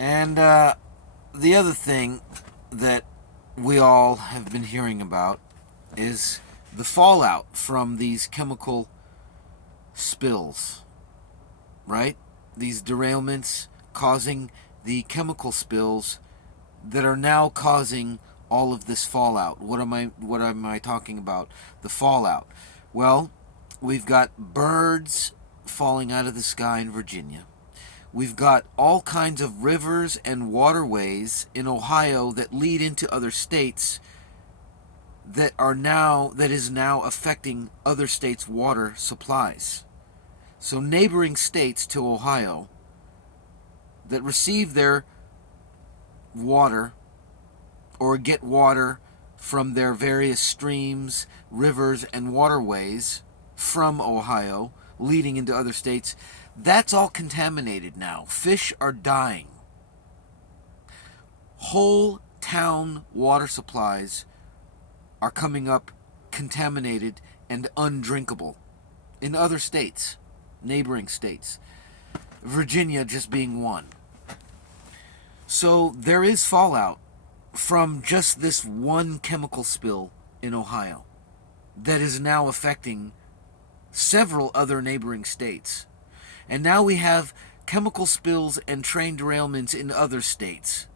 And the other thing that we all have been hearing about is the fallout from these chemical spills, right? These derailments causing the chemical spills that are now causing all of this fallout. What am I talking about? The fallout. Well, we've got birds falling out of the sky in Virginia. We've got all kinds of rivers and waterways in Ohio that lead into other states that is now affecting other states' water supplies. So neighboring states to Ohio that receive their water or get water from their various streams, rivers, and waterways from Ohio leading into other states, that's all contaminated now. Fish are dying. Whole town water supplies are coming up contaminated and undrinkable in other states, neighboring states. Virginia just being one. So there is fallout from just this one chemical spill in Ohio that is now affecting several other neighboring states. And now we have chemical spills and train derailments in other states.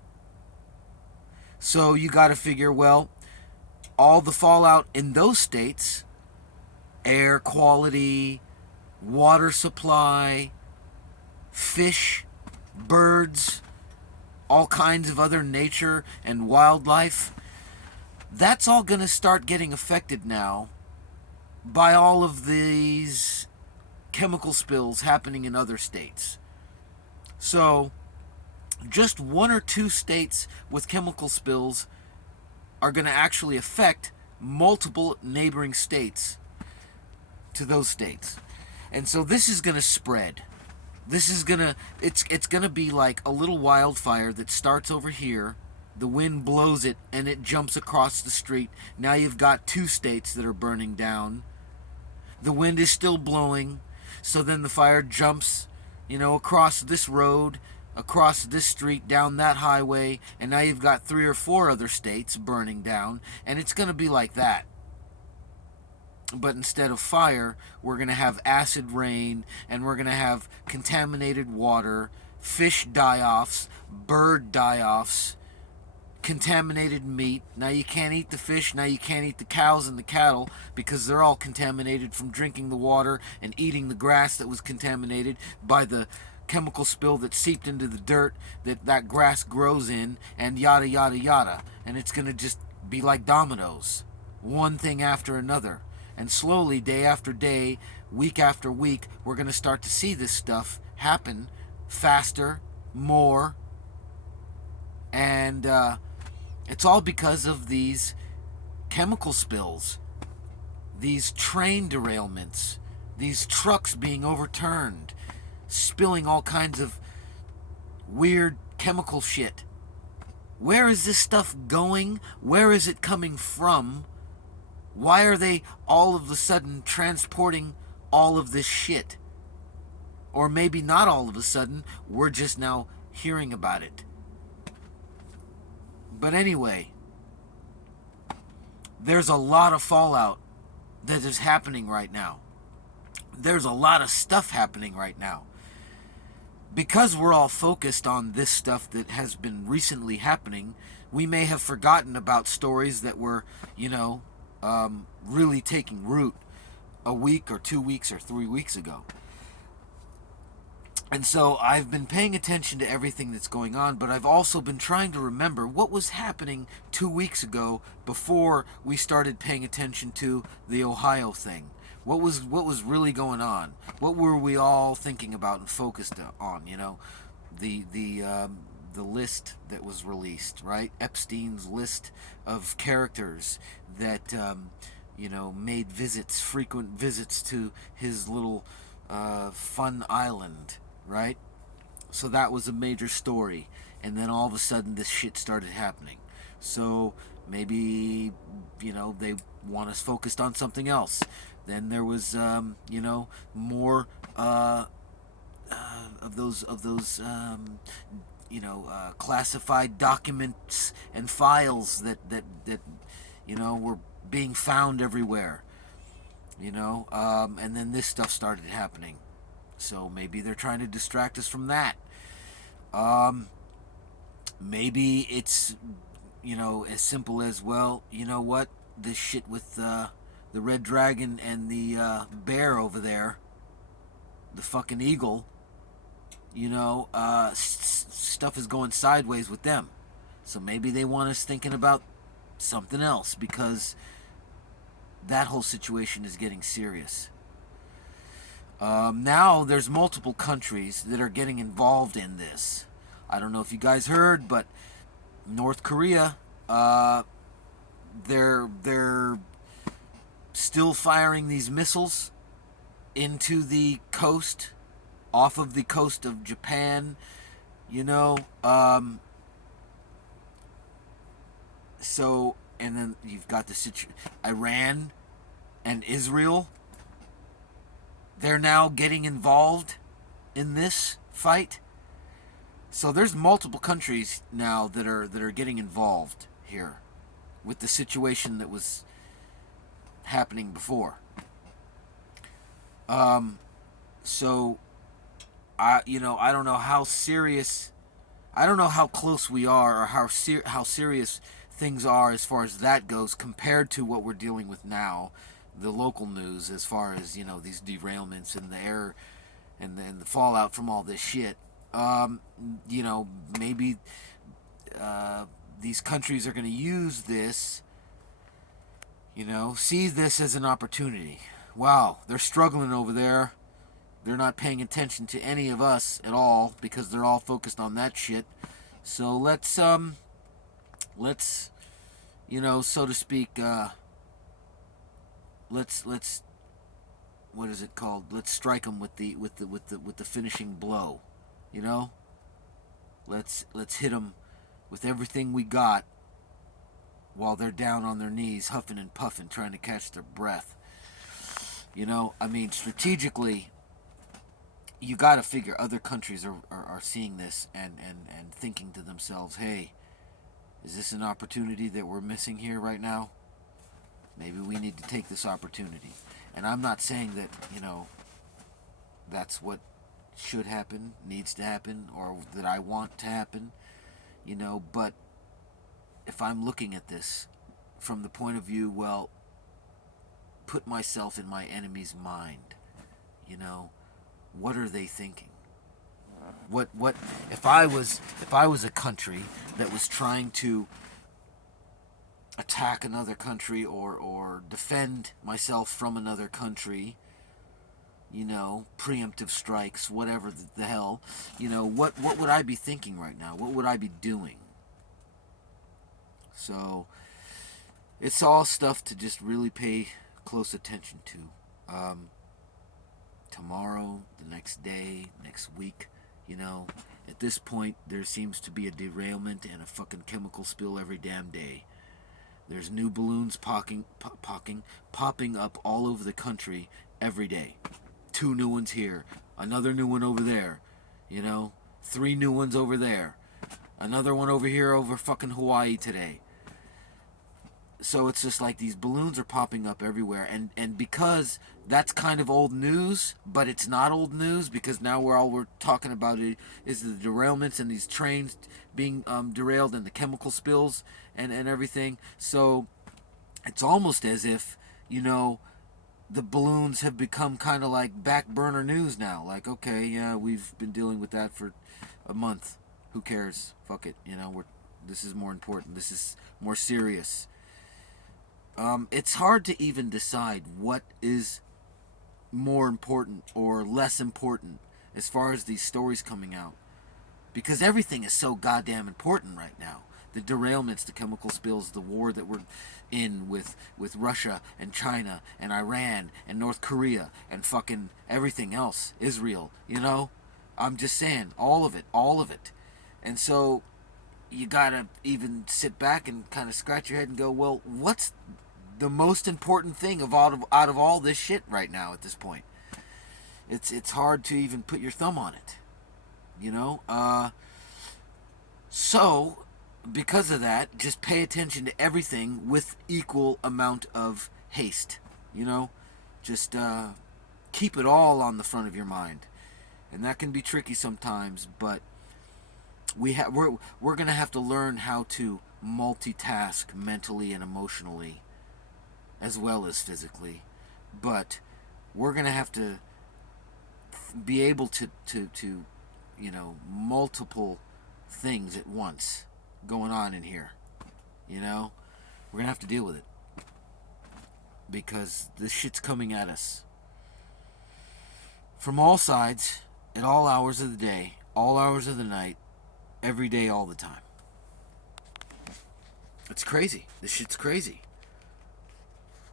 So you got to figure, well, all the fallout in those states, air quality, water supply, fish, birds, all kinds of other nature and wildlife, that's all going to start getting affected now by all of these chemical spills happening in other states. So, just one or two states with chemical spills are going to actually affect multiple neighboring states to those states. And so this is going to spread. This is going to it's going to be like a little wildfire that starts over here. The wind blows it and it jumps across the street. Now you've got two states that are burning down. The wind is still blowing. So then the fire jumps, across this road, across this street, down that highway, and now you've got 3 or 4 other states burning down, and it's going to be like that. But instead of fire, we're going to have acid rain, and we're going to have contaminated water, fish die-offs, bird die-offs, contaminated meat. Now you can't eat the fish, now you can't eat the cows and the cattle because they're all contaminated from drinking the water and eating the grass that was contaminated by the chemical spill that seeped into the dirt that grass grows in, and yada yada yada. And it's going to just be like dominoes, one thing after another. And slowly, day after day, week after week, we're going to start to see this stuff happen faster, more, and it's all because of these chemical spills, these train derailments, these trucks being overturned, spilling all kinds of weird chemical shit. Where is this stuff going? Where is it coming from? Why are they all of a sudden transporting all of this shit? Or maybe not all of a sudden, we're just now hearing about it. But anyway, there's a lot of fallout that is happening right now. There's a lot of stuff happening right now. Because we're all focused on this stuff that has been recently happening, we may have forgotten about stories that were, really taking root a week or 2 weeks or 3 weeks ago. And so I've been paying attention to everything that's going on, but I've also been trying to remember what was happening 2 weeks ago before we started paying attention to the Ohio thing. What was really going on? What were we all thinking about and focused on? The list that was released, right? Epstein's list of characters that made frequent visits to his little fun island, right? So that was a major story, and then all of a sudden this shit started happening. So maybe they want us focused on something else. Then there was more of those classified documents and files that were being found everywhere. And then this stuff started happening. So maybe they're trying to distract us from that. Maybe it's as simple as, well, you know what, this shit with the red dragon and the bear over there, the fucking eagle, stuff is going sideways with them. So maybe they want us thinking about something else, because that whole situation is getting serious. Now there's multiple countries that are getting involved in this. I don't know if you guys heard, but North Korea, they're still firing these missiles into the coast, off of the coast of Japan. So, and then you've got the Iran and Israel. They're now getting involved in this fight. So there's multiple countries now that are getting involved here with the situation that was happening before. So I don't know how serious, I don't know how close we are, or how serious things are as far as that goes, compared to what we're dealing with now, the local news, as far as these derailments and the air and the fallout from all this shit. Maybe these countries are going to use this, see this as an opportunity. Wow, they're struggling over there. They're not paying attention to any of us at all, because they're all focused on that shit. So let's so to speak, let's what is it called? Let's strike them with the finishing blow. Let's hit them with everything we got, while they're down on their knees, huffing and puffing, trying to catch their breath. Strategically, you got to figure other countries are seeing this and thinking to themselves, hey, is this an opportunity that we're missing here right now? Maybe we need to take this opportunity. And I'm not saying that, that's what should happen, needs to happen, or that I want to happen, but if I'm looking at this from the point of view, well, put myself in my enemy's mind, what are they thinking? What if I was a country that was trying to attack another country, or defend myself from another country, preemptive strikes, whatever the hell, what would I be thinking right now? What would I be doing? So it's all stuff to just really pay close attention to. Tomorrow, the next day, next week, at this point, there seems to be a derailment and a fucking chemical spill every damn day. There's new balloons popping up all over the country every day. 2 new ones here, another new one over there, 3 new ones over there, another one over here over fucking Hawaii today. So it's just like these balloons are popping up everywhere, and because that's kind of old news, but it's not old news, because now we're talking about it is the derailments and these trains being derailed and the chemical spills and everything. So it's almost as if the balloons have become kind of like back burner news now. Like, okay, yeah, we've been dealing with that for a month. Who cares? Fuck it. This is more important. This is more serious. It's hard to even decide what is more important or less important as far as these stories coming out, because everything is so goddamn important right now. The derailments, the chemical spills, the war that we're in with Russia and China and Iran and North Korea and fucking everything else, Israel, I'm just saying, all of it. And so you gotta even sit back and kind of scratch your head and go, well, what's the most important thing out of all this shit right now at this point? It's hard to even put your thumb on it, So, because of that, just pay attention to everything with equal amount of haste. You know, just keep it all on the front of your mind, and that can be tricky sometimes. But we're gonna have to learn how to multitask mentally and emotionally, as well as physically. But we're gonna have to be able to multiple things at once going on in here. You know, we're gonna have to deal with it because this shit's coming at us from all sides, at all hours of the day, all hours of the night, every day, all the time. It's crazy. This shit's crazy.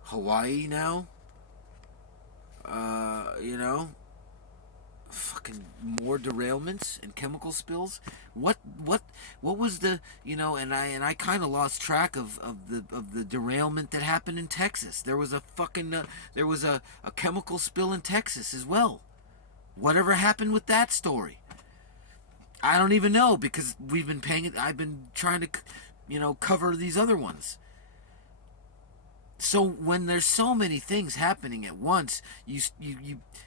Hawaii now, you know, fucking more derailments and chemical spills. What was the, and I kind of lost track of the derailment that happened in Texas. There was a fucking there was a chemical spill in Texas as well. Whatever happened with that story? I don't even know, because I've been trying to cover these other ones. So when there's so many things happening at once,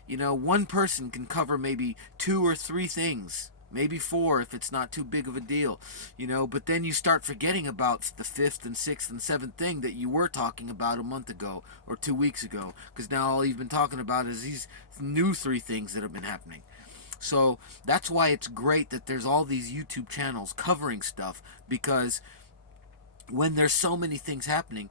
one person can cover maybe 2 or 3 things, maybe 4 if it's not too big of a deal, But then you start forgetting about the 5th and 6th and 7th thing that you were talking about a month ago or 2 weeks ago, because now all you've been talking about is these new 3 things that have been happening. So that's why it's great that there's all these YouTube channels covering stuff, because when there's so many things happening,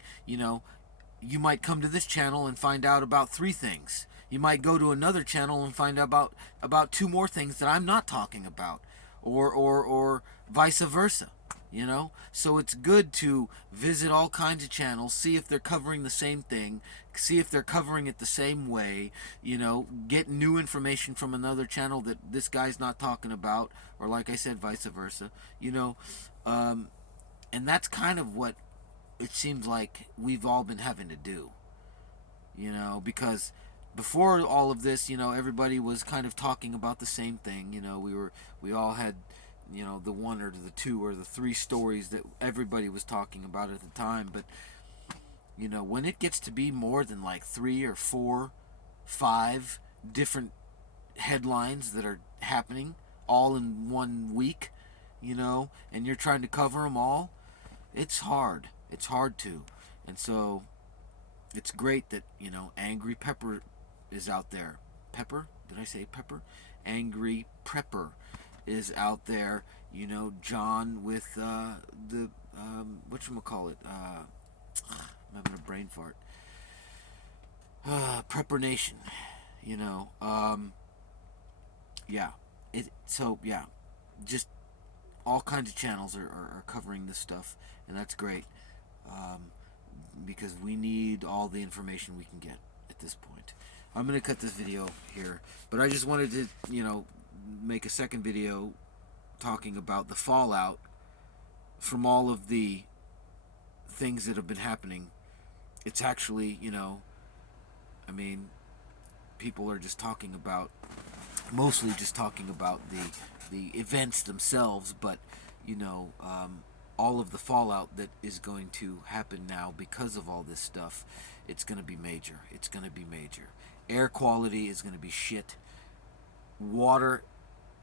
you might come to this channel and find out about 3 things. You might go to another channel and find out about 2 more things that I'm not talking about, or vice versa. So it's good to visit all kinds of channels, see if they're covering the same thing, see if they're covering it the same way, get new information from another channel that this guy's not talking about, or like I said, vice versa. And that's kind of what it seems like we've all been having to do, because before all of this, everybody was kind of talking about the same thing. We all had, the 1 or the 2 or the 3 stories that everybody was talking about at the time. But when it gets to be more than like 3 or 4, 5 different headlines that are happening all in 1 week, and you're trying to cover them all, it's hard. It's hard to. And so it's great that, Angry Pepper is out there. Pepper? Did I say Pepper? Angry Prepper is out there. John with the whatchamacallit? I'm having a brain fart. Prepper Nation. Yeah. Yeah. Just all kinds of channels are covering this stuff, and that's great. Because we need all the information we can get at this point. I'm going to cut this video here, but I just wanted to, make a second video talking about the fallout from all of the things that have been happening. It's actually, people are just talking about, mostly just talking about the events themselves, but, all of the fallout that is going to happen now because of all this stuff, it's going to be major. It's going to be major. Air quality is going to be shit. Water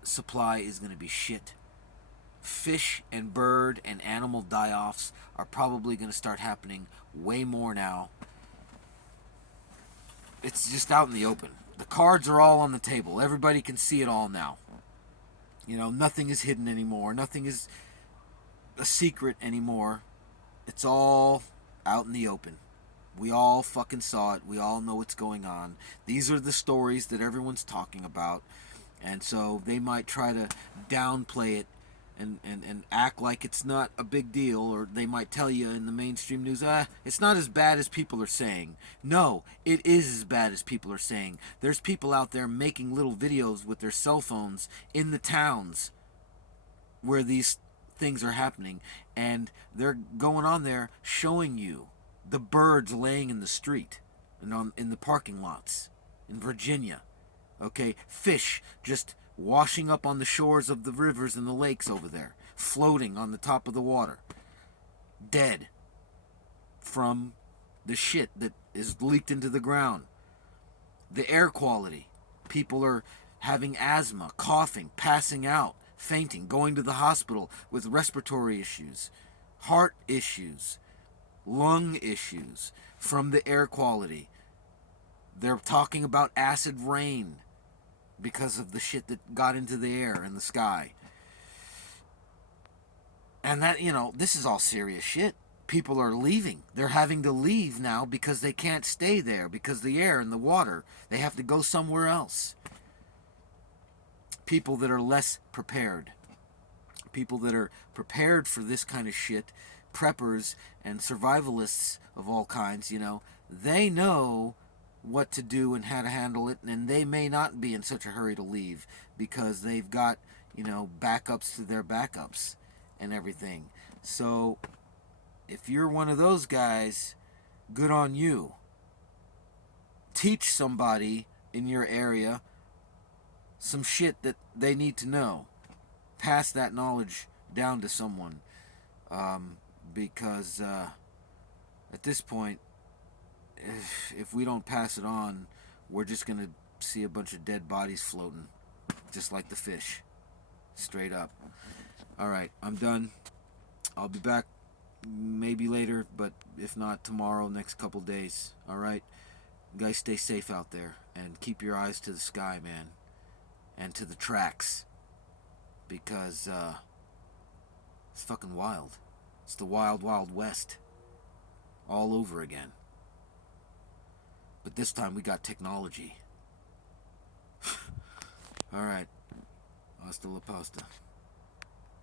supply is going to be shit. Fish and bird and animal die-offs are probably going to start happening way more now. It's just out in the open. The cards are all on the table. Everybody can see it all now. Nothing is hidden anymore. Nothing is a secret anymore. It's all out in the open. We all fucking saw it. We all know what's going on. These are the stories that everyone's talking about. And so they might try to downplay it and act like it's not a big deal, or they might tell you in the mainstream news, it's not as bad as people are saying. No, it is as bad as people are saying. There's people out there making little videos with their cell phones in the towns where these things are happening, and they're going on there showing you the birds laying in the street and in the parking lots in Virginia. Okay, fish just washing up on the shores of the rivers and the lakes over there, floating on the top of the water, dead from the shit that is leaked into the ground. The air quality. People are having asthma, coughing, passing out, fainting, going to the hospital with respiratory issues, heart issues, lung issues from the air quality. They're talking about acid rain because of the shit that got into the air and the sky. And that, this is all serious shit. People are leaving. They're having to leave now because they can't stay there because the air and the water. They have to go somewhere else. People that are less prepared. People that are prepared for this kind of shit, preppers and survivalists of all kinds, they know what to do and how to handle it, and they may not be in such a hurry to leave because they've got, backups to their backups and everything. So if you're one of those guys, good on you. Teach somebody in your area some shit that they need to know. Pass that knowledge down to someone. Because at this point, if we don't pass it on, we're just going to see a bunch of dead bodies floating. Just like the fish. Straight up. Alright, I'm done. I'll be back maybe later, but if not tomorrow, next couple days. Alright? Guys, stay safe out there. And keep your eyes to the sky, man. And to the tracks. Because it's fucking wild. It's the wild, wild west. All over again. But this time we got technology. Alright. Hasta la pasta.